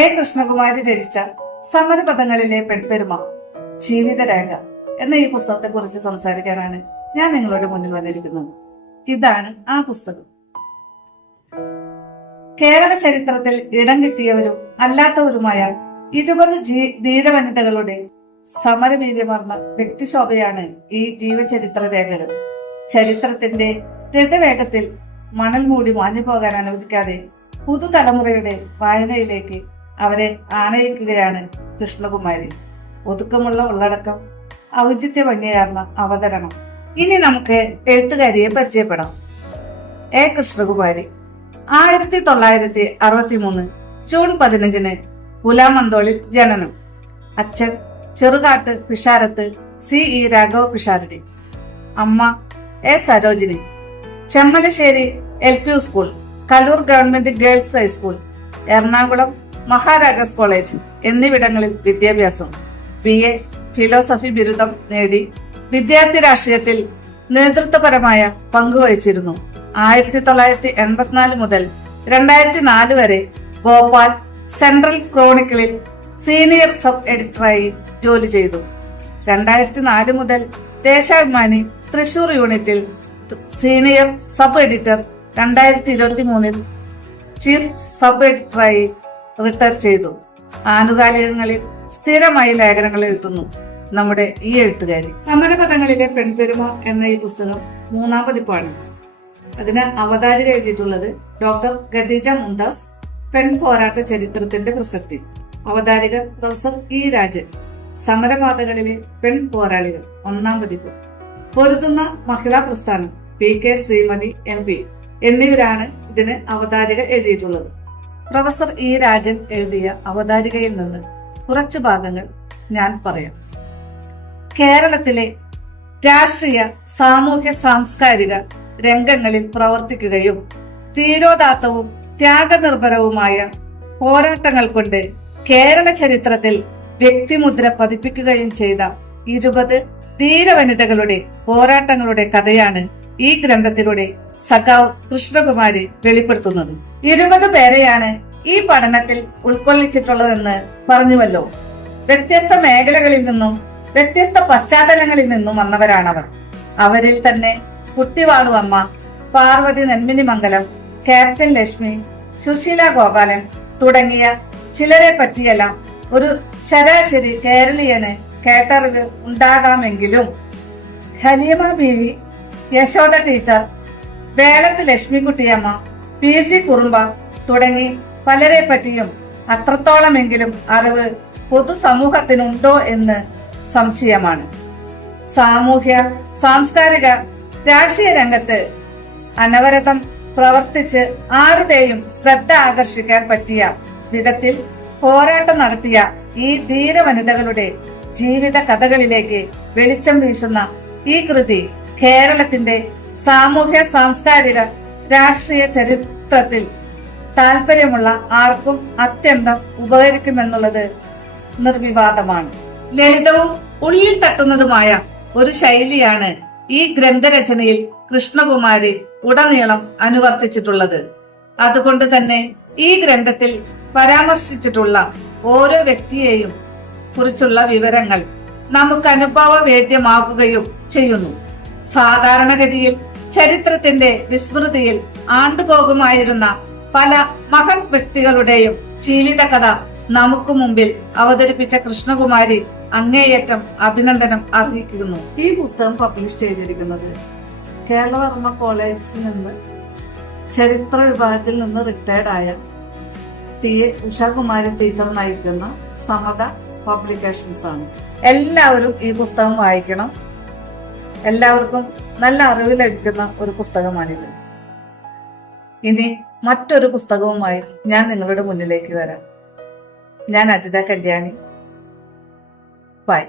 A Krishnakumari രചിച്ച സമരപഥങ്ങളിലെ പെൺപെരുമ ജീവിതരേഖ എന്ന ഈ പുസ്തകത്തെ കുറിച്ച് സംസാരിക്കാനാണ് ഞാൻ നിങ്ങളുടെ മുന്നിൽ വന്നിരിക്കുന്നത്. ഇതാണ് ആ പുസ്തകം. കേരള ചരിത്രത്തിൽ ഇടം കിട്ടിയവരും അല്ലാത്തവരുമായ 20 ധീരവനിതകളുടെ സമരവീര്യമാർന്ന വ്യക്തിശോഭയാണ് ഈ ജീവചരിത്ര രേഖകൾ. ചരിത്രത്തിന്റെ രഥവേഗത്തിൽ മണൽ മൂടി മാഞ്ഞു പോകാൻ അനുവദിക്കാതെ പുതുതലമുറയുടെ വായനയിലേക്ക് അവരെ ആനയിക്കുകയാണ് കൃഷ്ണകുമാരി. ഒതുക്കമുള്ള ഉള്ളടക്കം, ഔചിത്യ ഭംഗിയാർന്ന അവതരണം. ഇനി നമുക്ക് എഴുത്തുകാരിയെ പരിചയപ്പെടാം. എ കൃഷ്ണകുമാരി 1963 ജൂൺ 15 പുലാമന്തോളിൽ ജനനം. അച്ഛൻ ചെറുകാട്ട് പിഷാരത്ത് CE രാഘവ പിഷാരടി. അമ്മ A Sarojini. Chemmalassery LP school, Kaloor government girls high school, Ernakulam Maharajas college എന്നിവിടങ്ങളിൽ വിദ്യാഭ്യാസം. BA ഫിലോസഫി ബിരുദം നേടി. വിദ്യാർത്ഥി രാഷ്ട്രീയത്തിൽ നേതൃത്വപരമായ പങ്കുവഹിച്ചിരുന്നു. 1984 മുതൽ 2004 വരെ ഭോപ്പാൽ സെൻട്രൽ ക്രോണിക്കിളിൽ സീനിയർ സബ് എഡിറ്ററായി ജോലി ചെയ്തു. 2004 മുതൽ ദേശാഭിമാനി തൃശൂർ യൂണിറ്റിൽ senior sub editor, 2023 chief sub എഡിറ്ററായി റിട്ടയർ ചെയ്തു. ആനുകാലികങ്ങളിൽ സ്ഥിരമായി ലേഖനങ്ങൾ എഴുതുന്നു നമ്മുടെ ഈ എഴുത്തുകാരി. സമരപഥങ്ങളിലെ പെൺപെരുമ എന്ന ഈ പുസ്തകം 3ാം പതിപ്പാണ്. അതിന് അവതാരിക എഴുതിയിട്ടുള്ളത് ഡോക്ടർ ഖദീജ മുംതാസ്. പെൺ പോരാട്ട ചരിത്രത്തിന്റെ പ്രസക്തി. അവതാരിക പ്രൊഫസർ E രാജൻ. സമരപാതകളിലെ പെൺ പോരാളികൾ 1ാം പതിപ്പ്. പൊരുതുന്ന മഹിളാ പ്രസ്ഥാനം PK ശ്രീമതി MP എന്നിവരാണ് ഇതിന് അവതാരിക എഴുതിയിട്ടുള്ളത്. പ്രൊഫസർ E രാജൻ എഴുതിയ അവതാരികയിൽ നിന്ന് കുറച്ചു ഭാഗങ്ങൾ ഞാൻ പറയാം. കേരളത്തിലെ രാഷ്ട്രീയ, സാമൂഹ്യ, സാംസ്കാരിക രംഗങ്ങളിൽ പ്രവർത്തിക്കുകയും ധീരോദാത്തവും ത്യാഗനിർഭരവുമായ പോരാട്ടങ്ങൾ കൊണ്ട് കേരള ചരിത്രത്തിൽ വ്യക്തിമുദ്ര പതിപ്പിക്കുകയും ചെയ്ത 20 ധീരവനിതകളുടെ പോരാട്ടങ്ങളുടെ കഥയാണ് ഈ ഗ്രന്ഥത്തിലൂടെ സഖാവ് കൃഷ്ണകുമാരി വെളിപ്പെടുത്തുന്നത്. 20 പേരെയാണ് ഈ പഠനത്തിൽ ഉൾക്കൊള്ളിച്ചിട്ടുള്ളതെന്ന് പറഞ്ഞുവല്ലോ. വ്യത്യസ്ത മേഖലകളിൽ നിന്നും വ്യത്യസ്ത പശ്ചാത്തലങ്ങളിൽ നിന്നും വന്നവരാണവർ. അവരിൽ തന്നെ കുട്ടിവാളു അമ്മ, പാർവതി നെന്മിനിമംഗലം, ക്യാപ്റ്റൻ ലക്ഷ്മി, സുശീല ഗോപാലൻ തുടങ്ങിയ ചിലരെ പറ്റിയെല്ലാം ഒരു ശരാശരി കേരളീയന് കേട്ടറിവ് ഉണ്ടാകാമെങ്കിലും ഹലീമ ബീവി, യശോദ ടീച്ചർ, വേളത്ത് ലക്ഷ്മിക്കുട്ടിയമ്മ, PC കുറുമ്പ തുടങ്ങി പലരെ പറ്റിയും അത്രത്തോളമെങ്കിലും അറിവ് പൊതുസമൂഹത്തിനുണ്ടോ എന്ന് സംശയമാണ്. സാമൂഹ്യ, സാംസ്കാരിക, രാഷ്ട്രീയ രംഗത്ത് അനവരതം പ്രവർത്തിച്ച് ആരുടെയും ശ്രദ്ധ ആകർഷിക്കാൻ പറ്റിയ വിധത്തിൽ പോരാട്ടം നടത്തിയ ഈ ധീരവനിതകളുടെ ജീവിത കഥകളിലേക്ക് വെളിച്ചം വീശുന്ന ഈ കൃതി കേരളത്തിന്റെ സാമൂഹ്യ, സാംസ്കാരിക, രാഷ്ട്രീയ ചരിത്രത്തിൽ താല്പര്യമുള്ള ആർക്കും അത്യന്തം ഉപകരിക്കുമെന്നുള്ളത് നിർവിവാദമാണ്. ലളിതവും ഉള്ളിൽ തട്ടുന്നതുമായ ഒരു ശൈലിയാണ് ഈ ഗ്രന്ഥരചനയിൽ കൃഷ്ണകുമാരി ഉടനീളം അനുവർത്തിച്ചിട്ടുള്ളത്. അതുകൊണ്ട് തന്നെ ഈ ഗ്രന്ഥത്തിൽ പരാമർശിച്ചിട്ടുള്ള ഓരോ വ്യക്തിയെയും കുറിച്ചുള്ള വിവരങ്ങൾ നമുക്ക് അനുഭവവേദ്യമാകുകയും ചെയ്യുന്നു. സാധാരണഗതിയിൽ ചരിത്രത്തിന്റെ വിസ്മൃതിയിൽ ആണ്ടുപോകുമായിരുന്ന പല മഹൻ വ്യക്തികളുടെയും ജീവിതകഥ നമുക്ക് മുമ്പിൽ അവതരിപ്പിച്ച കൃഷ്ണകുമാരി അങ്ങേയറ്റം അഭിനന്ദനം അർഹിക്കുന്നു. ഈ പുസ്തകം പബ്ലിഷ് ചെയ്തിരിക്കുന്നത് കേരളവർമ്മ കോളേജിൽ നിന്ന് ചരിത്ര വിഭാഗത്തിൽ നിന്ന് റിട്ടയർഡ് ആയ TA ഉഷാകുമാരി ടീച്ചർ നയിക്കുന്ന സമത പബ്ലിക്കേഷൻസ് ആണ്. എല്ലാവരും ഈ പുസ്തകം വായിക്കണം. എല്ലാവർക്കും നല്ല അറിവ് ലഭിക്കുന്ന ഒരു പുസ്തകമാണിത്. ഇനി മറ്റൊരു പുസ്തകവുമായി ഞാൻ നിങ്ങളുടെ മുന്നിലേക്ക് വരാം. ഞാൻ അജിത കല്യാണി. ബൈ.